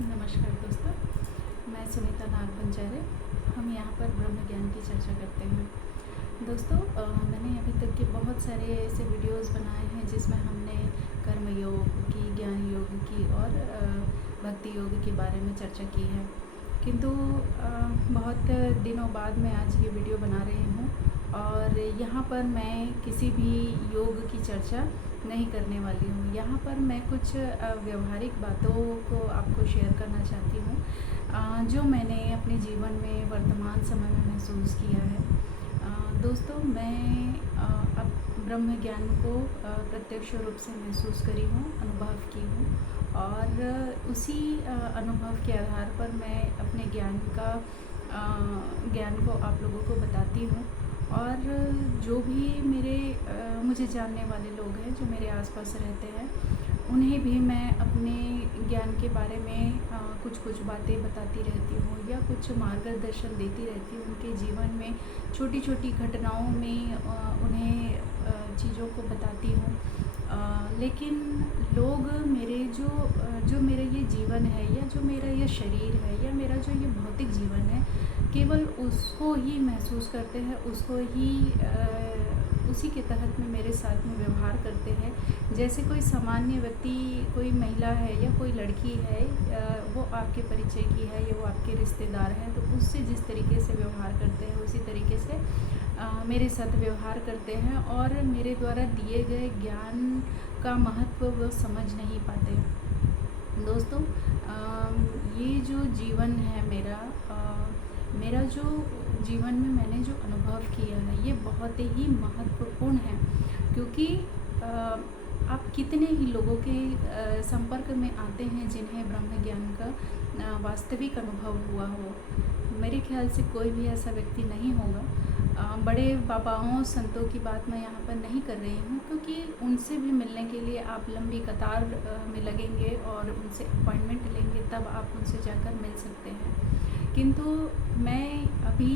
नमस्कार दोस्तों, मैं सुनीता नाग बंजारे। हम यहाँ पर ब्रह्म ज्ञान की चर्चा करते हैं। दोस्तों, मैंने अभी तक के बहुत सारे ऐसे वीडियोस बनाए हैं जिसमें हमने कर्म योग की, ज्ञान योग की और भक्ति योग के बारे में चर्चा की है। किंतु बहुत दिनों बाद मैं आज ये वीडियो बना रही हूँ और यहाँ पर मैं किसी भी योग की चर्चा नहीं करने वाली हूँ। यहाँ पर मैं कुछ व्यवहारिक बातों को आपको शेयर करना चाहती हूँ जो मैंने अपने जीवन में वर्तमान समय में महसूस किया है। दोस्तों, मैं अब ब्रह्म ज्ञान को प्रत्यक्ष रूप से महसूस करी हूँ, अनुभव की हूँ और उसी अनुभव के आधार पर मैं अपने ज्ञान को आप लोगों को बताती हूँ। और जो भी मेरे मुझे जानने वाले लोग हैं, जो मेरे आसपास रहते हैं, उन्हें भी मैं अपने ज्ञान के बारे में कुछ बातें बताती रहती हूँ या कुछ मार्गदर्शन देती रहती हूँ। उनके जीवन में छोटी छोटी घटनाओं में उन्हें चीज़ों को बताती हूँ। लेकिन लोग मेरे जो मेरा ये जीवन है या जो मेरा ये शरीर है या मेरा जो ये भौतिक जीवन है, केवल उसको ही महसूस करते हैं, उसको ही उसी के तहत में मेरे साथ में व्यवहार करते हैं। जैसे कोई सामान्य व्यक्ति, कोई महिला है या कोई लड़की है, वो आपके परिचय की है या वो आपके रिश्तेदार हैं, तो उससे जिस तरीके से व्यवहार करते हैं उसी तरीके से मेरे साथ व्यवहार करते हैं और मेरे द्वारा दिए गए ज्ञान का महत्व वो समझ नहीं पाते। दोस्तों, ये जो जीवन है मेरा जो जीवन में मैंने जो अनुभव किया है, ये बहुत ही महत्वपूर्ण है। क्योंकि आप कितने ही लोगों के संपर्क में आते हैं जिन्हें ब्रह्म ज्ञान का वास्तविक अनुभव हुआ हो। मेरे ख्याल से कोई भी ऐसा व्यक्ति नहीं होगा। बड़े बाबाओं, संतों की बात मैं यहाँ पर नहीं कर रही हूँ, क्योंकि उनसे भी मिलने के लिए आप लंबी कतार में लगेंगे और उनसे अपॉइंटमेंट लेंगे, तब आप उनसे जाकर मिल सकते हैं। किंतु मैं अभी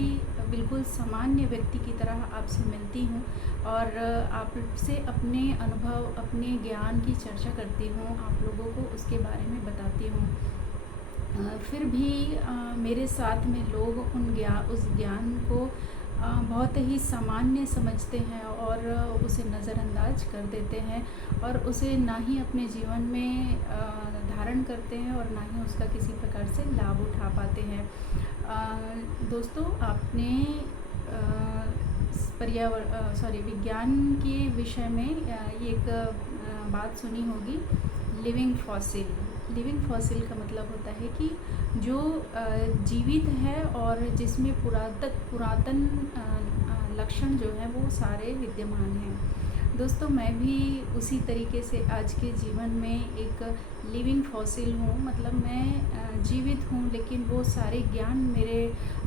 बिल्कुल सामान्य व्यक्ति की तरह आपसे मिलती हूँ और आपसे अपने अनुभव, अपने ज्ञान की चर्चा करती हूँ, आप लोगों को उसके बारे में बताती हूँ। फिर भी मेरे साथ में लोग उस ज्ञान को बहुत ही सामान्य समझते हैं और उसे नज़रअंदाज कर देते हैं और उसे ना ही अपने जीवन में धारण करते हैं और ना ही उसका किसी प्रकार से लाभ उठा पाते हैं। दोस्तों, आपने विज्ञान के विषय में एक बात सुनी होगी, लिविंग फॉसिल। लिविंग फॉसिल का मतलब होता है कि जो जीवित है और जिसमें पुरातन लक्षण जो है वो सारे विद्यमान हैं। दोस्तों, मैं भी उसी तरीके से आज के जीवन में एक लिविंग फॉसिल हूँ। मतलब मैं जीवित हूँ, लेकिन वो सारे ज्ञान मेरे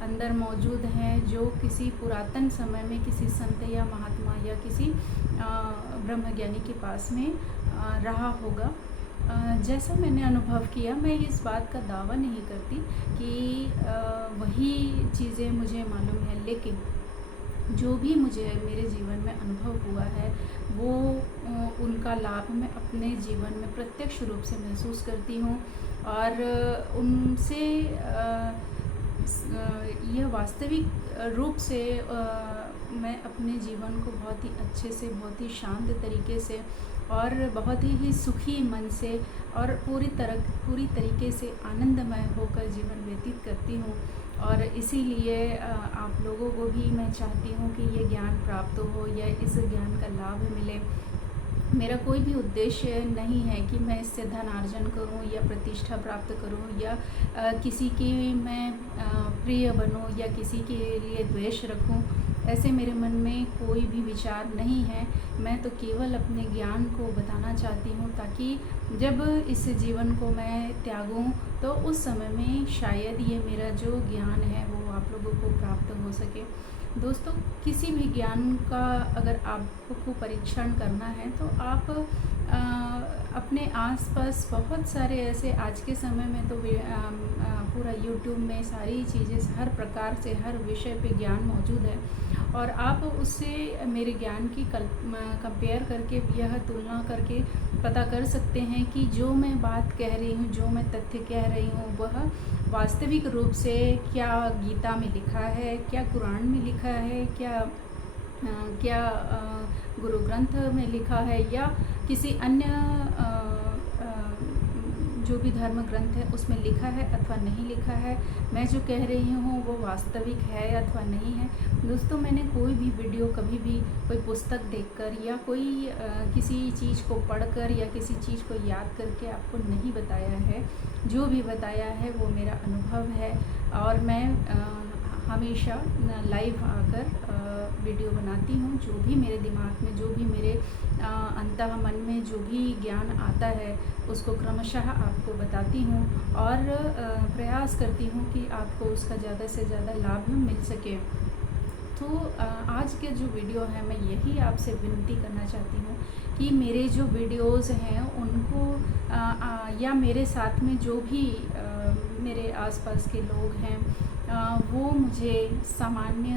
अंदर मौजूद हैं जो किसी पुरातन समय में किसी संत या महात्मा या किसी ब्रह्मज्ञानी के पास में रहा होगा। जैसा मैंने अनुभव किया, मैं इस बात का दावा नहीं करती कि वही चीज़ें मुझे मालूम है, लेकिन जो भी मुझे मेरे जीवन में अनुभव हुआ है वो उनका लाभ मैं अपने जीवन में प्रत्यक्ष रूप से महसूस करती हूँ और उनसे यह वास्तविक रूप से मैं अपने जीवन को बहुत ही अच्छे से, बहुत ही शांत तरीके से और बहुत ही सुखी मन से और पूरी तरीके से आनंदमय होकर जीवन व्यतीत करती हूँ। और इसीलिए आप लोगों को भी मैं चाहती हूँ कि ये ज्ञान प्राप्त हो या इस ज्ञान का लाभ मिले। मेरा कोई भी उद्देश्य नहीं है कि मैं इससे धन अर्जन करूं या प्रतिष्ठा प्राप्त करूं या किसी की मैं प्रिय बनूं या किसी के लिए द्वेष रखूं। ऐसे मेरे मन में कोई भी विचार नहीं है। मैं तो केवल अपने ज्ञान को बताना चाहती हूँ, ताकि जब इस जीवन को मैं त्यागूं तो उस समय में शायद ये मेरा जो ज्ञान है वो आप लोगों को प्राप्त हो सके। दोस्तों, किसी भी ज्ञान का अगर आपको परीक्षण करना है तो आप अपने आसपास बहुत सारे ऐसे, आज के समय में तो पूरा यूट्यूब में सारी चीज़ें, हर प्रकार से हर विषय पे ज्ञान मौजूद है और आप उससे मेरे ज्ञान की कंपेयर करके, यह तुलना करके पता कर सकते हैं कि जो मैं बात कह रही हूँ, जो मैं तथ्य कह रही हूँ, वह वास्तविक रूप से क्या गीता में लिखा है, क्या कुरान में लिखा है, क्या गुरु ग्रंथ में लिखा है, या किसी अन्य जो भी धर्म ग्रंथ है उसमें लिखा है अथवा नहीं लिखा है। मैं जो कह रही हूँ वो वास्तविक है अथवा नहीं है। दोस्तों, मैंने कोई भी वीडियो कभी भी कोई पुस्तक देखकर या कोई किसी चीज़ को पढ़कर या किसी चीज़ को याद करके आपको नहीं बताया है। जो भी बताया है वो मेरा अनुभव है, और मैं हमेशा लाइव आकर वीडियो बनाती हूँ। जो भी मेरे दिमाग में, जो भी मेरे अंतः मन में जो भी ज्ञान आता है उसको क्रमशः आपको बताती हूँ, और प्रयास करती हूँ कि आपको उसका ज़्यादा से ज़्यादा लाभ मिल सके। तो आज के जो वीडियो है, मैं यही आपसे विनती करना चाहती हूँ कि मेरे जो वीडियोज़ हैं उनको या मेरे साथ में जो भी मेरे आसपास के लोग हैं, वो मुझे सामान्य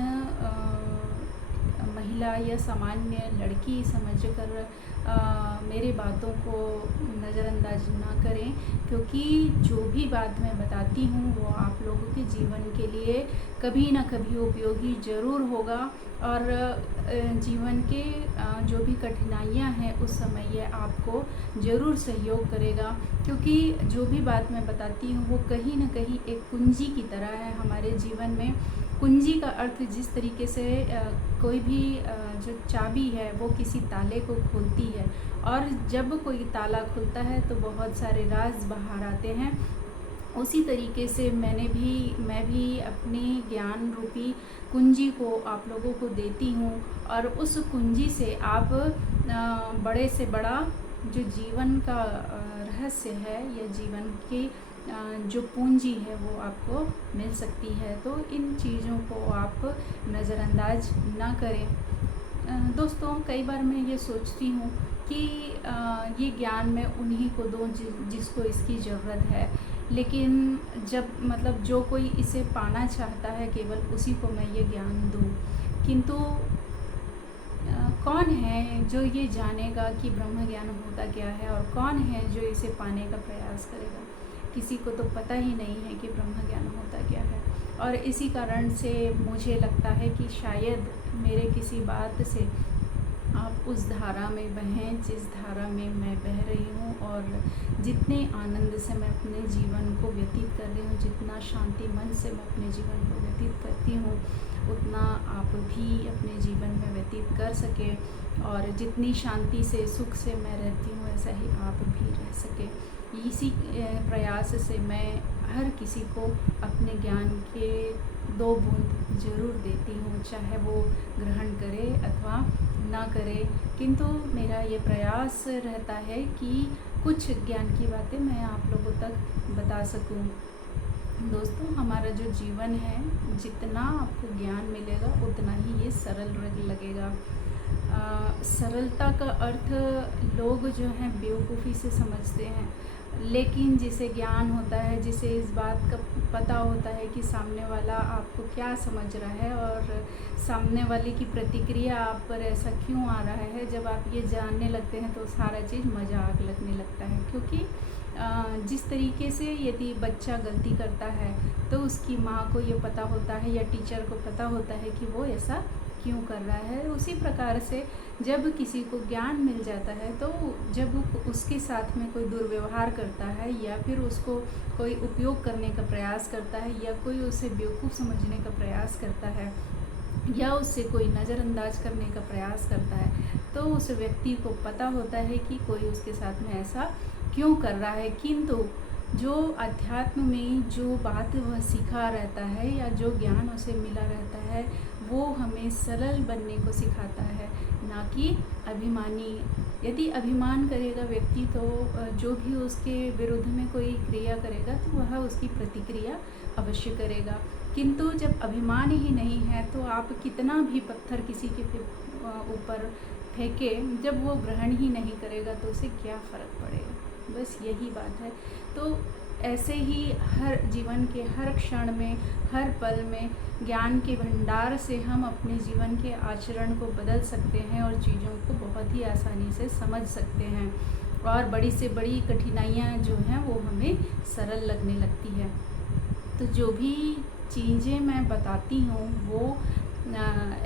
महिला या सामान्य लड़की समझकर मेरे बातों को नज़रअंदाज ना करें, क्योंकि जो भी बात मैं बताती हूँ वो आप लोगों के जीवन के लिए कभी ना कभी उपयोगी ज़रूर होगा, और जीवन के जो भी कठिनाइयाँ हैं उस समय ये आपको ज़रूर सहयोग करेगा। क्योंकि जो भी बात मैं बताती हूँ वो कहीं ना कहीं एक कुंजी की तरह है हमारे जीवन में। कुंजी का अर्थ जिस तरीके से कोई भी जो चाबी है वो किसी ताले को खोलती है, और जब कोई ताला खुलता है तो बहुत सारे राज बाहर आते हैं। उसी तरीके से मैं भी अपने ज्ञान रूपी कुंजी को आप लोगों को देती हूँ, और उस कुंजी से आप बड़े से बड़ा जो जीवन का रहस्य है या जीवन की जो पूंजी है वो आपको मिल सकती है। तो इन चीज़ों को आप नज़रअंदाज ना करें। दोस्तों, कई बार मैं ये सोचती हूँ कि ये ज्ञान मैं उन्हीं को दूँ जिसको इसकी ज़रूरत है, लेकिन जब जो कोई इसे पाना चाहता है केवल उसी को मैं ये ज्ञान दूँ। किंतु कौन है जो ये जानेगा कि ब्रह्म ज्ञान होता क्या है, और कौन है जो इसे पाने का प्रयास करेगा? किसी को तो पता ही नहीं है कि ब्रह्म ज्ञान होता क्या है। और इसी कारण से मुझे लगता है कि शायद मेरे किसी बात से आप उस धारा में बहें जिस धारा में मैं बह रही हूँ, और जितने आनंद से मैं अपने जीवन को व्यतीत कर रही हूँ, जितना शांति मन से मैं अपने जीवन को व्यतीत करती हूँ, उतना आप भी अपने जीवन में व्यतीत कर सकें, और जितनी शांति से, सुख से मैं रहती हूँ ऐसा ही आप भी रह सके। इसी प्रयास से मैं हर किसी को अपने ज्ञान के 2 बूंद ज़रूर देती हूँ, चाहे वो ग्रहण करे अथवा ना करे। किंतु मेरा ये प्रयास रहता है कि कुछ ज्ञान की बातें मैं आप लोगों तक बता सकूं। दोस्तों, हमारा जो जीवन है, जितना आपको ज्ञान मिलेगा उतना ही ये सरल लगेगा। सरलता का अर्थ लोग जो हैं बेवकूफ़ी से समझते हैं, लेकिन जिसे ज्ञान होता है, जिसे इस बात का पता होता है कि सामने वाला आपको क्या समझ रहा है और सामने वाले की प्रतिक्रिया आप पर ऐसा क्यों आ रहा है, जब आप ये जानने लगते हैं तो सारा चीज़ मजाक लगने लगता है। क्योंकि जिस तरीके से यदि बच्चा गलती करता है तो उसकी माँ को ये पता होता है या टीचर को पता होता है कि वो ऐसा क्यों कर रहा है, उसी प्रकार से जब किसी को ज्ञान मिल जाता है तो जब उसके साथ में कोई दुर्व्यवहार करता है या फिर उसको कोई उपयोग करने का प्रयास करता है या कोई उसे बेवकूफ़ समझने का प्रयास करता है या उससे कोई नज़रअंदाज करने का प्रयास करता है, तो उस व्यक्ति को पता होता है कि कोई उसके साथ में ऐसा क्यों कर रहा है। किंतु जो अध्यात्म में जो बात वह सीखा रहता है या जो ज्ञान उसे मिला रहता है, वो हमें सरल बनने को सिखाता है, ना कि अभिमानी। यदि अभिमान करेगा व्यक्ति तो जो भी उसके विरुद्ध में कोई क्रिया करेगा तो वह उसकी प्रतिक्रिया अवश्य करेगा। किंतु जब अभिमान ही नहीं है तो आप कितना भी पत्थर किसी के ऊपर फेंके, जब वो ग्रहण ही नहीं करेगा तो उसे क्या फ़र्क पड़ेगा। बस यही बात है। तो ऐसे ही हर जीवन के हर क्षण में, हर पल में ज्ञान के भंडार से हम अपने जीवन के आचरण को बदल सकते हैं और चीज़ों को बहुत ही आसानी से समझ सकते हैं और बड़ी से बड़ी कठिनाइयाँ जो हैं वो हमें सरल लगने लगती है। तो जो भी चीज़ें मैं बताती हूँ वो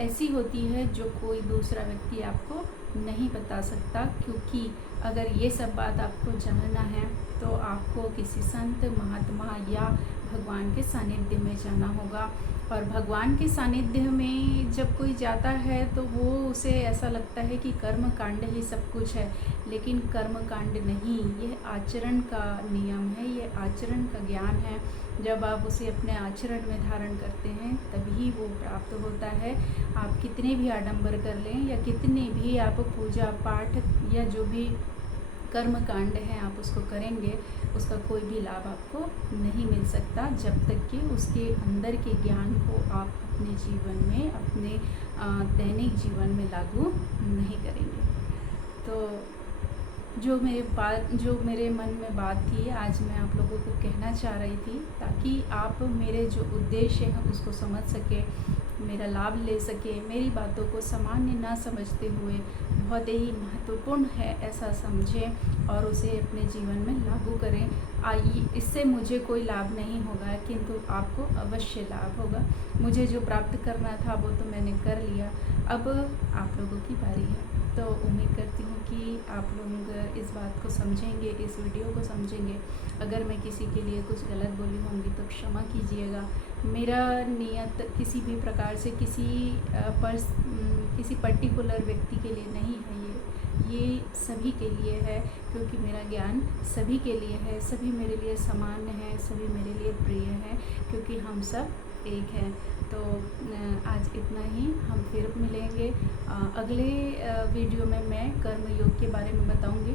ऐसी होती है जो कोई दूसरा व्यक्ति आपको नहीं बता सकता, क्योंकि अगर ये सब बात आपको जानना है तो आपको किसी संत, महात्मा या भगवान के सानिध्य में जाना होगा। और भगवान के सानिध्य में जब कोई जाता है तो वो उसे ऐसा लगता है कि कर्म कांड ही सब कुछ है, लेकिन कर्म कांड नहीं, यह आचरण का नियम है, ये आचरण का ज्ञान है। जब आप उसे अपने आचरण में धारण करते हैं तभी वो प्राप्त होता है। आप कितने भी आडंबर कर लें या कितने भी आप पूजा पाठ या जो भी कर्म कांड है आप उसको करेंगे, उसका कोई भी लाभ आपको नहीं मिल सकता जब तक कि उसके अंदर के ज्ञान को आप अपने जीवन में, अपने दैनिक जीवन में लागू नहीं करेंगे। तो जो मेरे मन में बात थी आज मैं आप लोगों को कहना चाह रही थी, ताकि आप मेरे जो उद्देश्य हैं उसको समझ सके, मेरा लाभ ले सके, मेरी बातों को सामान्य ना समझते हुए बहुत ही महत्वपूर्ण है ऐसा समझें और उसे अपने जीवन में लागू करें। इससे मुझे कोई लाभ नहीं होगा, किंतु आपको अवश्य लाभ होगा। मुझे जो प्राप्त करना था वो तो मैंने कर लिया, अब आप लोगों की बारी है। तो उम्मीद करती हूँ कि आप लोग इस बात को समझेंगे, इस वीडियो को समझेंगे। अगर मैं किसी के लिए कुछ गलत बोली होंगी तो क्षमा कीजिएगा। मेरा नियत किसी भी प्रकार से किसी पर्टिकुलर व्यक्ति के लिए नहीं है, ये सभी के लिए है, क्योंकि मेरा ज्ञान सभी के लिए है, सभी मेरे लिए समान है, सभी मेरे लिए प्रिय है, क्योंकि हम सब एक हैं। तो आज इतना ही, हम फिर मिलेंगे। अगले वीडियो में मैं कर्म योग के बारे में बताऊंगी।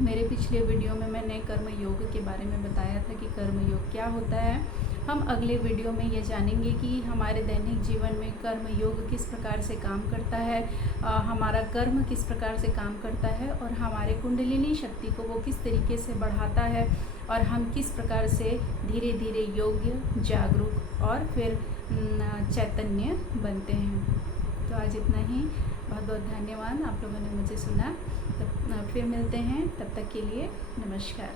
मेरे पिछले वीडियो में मैंने कर्म योग के बारे में बताया था कि कर्म योग क्या होता है। हम अगले वीडियो में ये जानेंगे कि हमारे दैनिक जीवन में कर्म योग किस प्रकार से काम करता है, हमारा कर्म किस प्रकार से काम करता है और हमारे कुंडलिनी शक्ति को वो किस तरीके से बढ़ाता है और हम किस प्रकार से धीरे धीरे योग्य, जागरूक और फिर चैतन्य बनते हैं। तो आज इतना ही, बहुत बहुत धन्यवाद आप लोगों ने मुझे सुना। फिर मिलते हैं, तब तक के लिए नमस्कार।